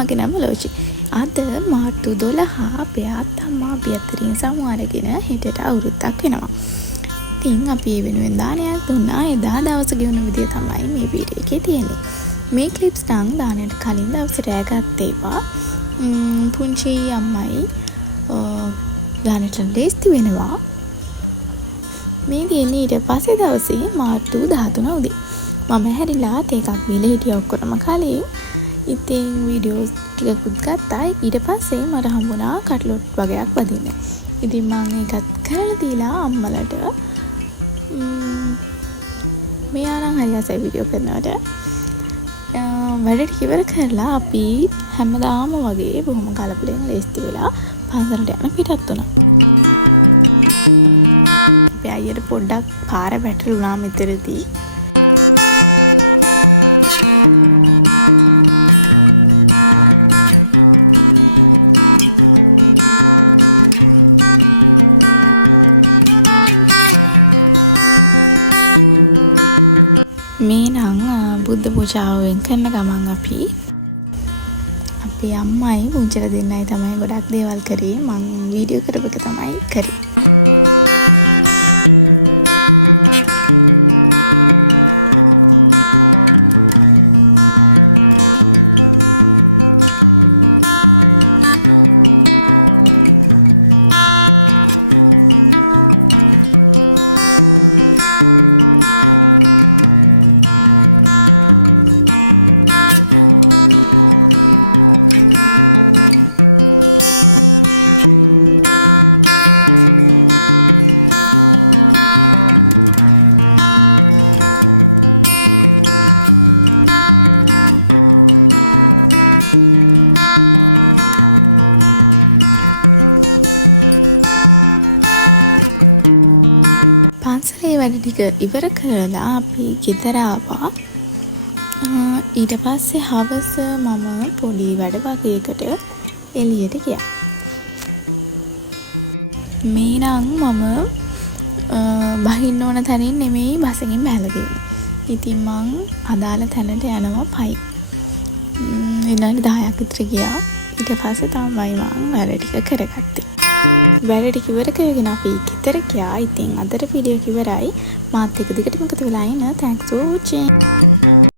මගේ නම ලෝචි. අද මාර්තු 12 අපේ අත්තම්මා අපි අතරින් සමු අරගෙන හෙටට අවුරුද්දක් වෙනවා. ඉතින් අපි ඒ වෙනුවෙන් දානයක් දුන්නා. එදා දවස ගෙවුන විදිය තමයි මේ වීඩියෝ එකේ තියෙන්නේ. මේ ක්ලිප්ස් නම් දානයට කලින් දවසේ රෑ ගත්තේවා. පුංචි අම්මයි දානට ලේස්ති වෙනවා. මේ දිනේ ඊට පස්සේ දවසේ මාර්තු 13 උදේ මම හැරිලා තේ එකක් බීලා හිටියා ඔක්කොම කලින්. ඉතින් වීඩියෝස් ටිකකුත් ගත්තා. ඊට පස්සේ මට හම්බුණා කට්ලොට් වගේක් වදින්න. ඉතින් මම ඒකත් කරලා දීලා අම්මලට මෙයා නම් හරි ආසයි වීඩියෝ කරනවට. වැඩ ඉවර කරලා අපි හැමදාම වගේ බොහොම කලබලෙන් ලේස්ති වෙලා පන්සලට යන පිටත් වුණා. අපි අයියට පොඩ්ඩක් පාර වැටුණා මෙතනදී. බුද්ධ පූජාවෙන් කරන ගමන් අපි අම්මයි පුංචිලා දෙන්නයි තමයි ගොඩක් දේවල් කරේ. මම වීඩියෝ කරපු එක තමයි කරේ. ඉවර කරලා අපි ගෙදර ආවා. ඊට පස්සේ හවස මම පොඩි වැඩ වගේකට එළියට ගියා. මේ නම් මම බහින්න ඕන තැනින් නෙමෙයි බසකින් බැලලා ගියේ. ඉතින් මං අදාළ තැනට යනවා පයි. විනාඩි 10ක් විතර ගියා. ඊට පස්සේ තමයි මම වැඩ ටික කරගත්තේ. වැඩ ටික ඉවර කරගෙන අපි ගෙදර ගියා. ඉතින් අදට වීඩියෝ එක ඉවරයි. මාත් එක්ක දිගටම එකතු වෙලා ඉන්න. Thanks for watching.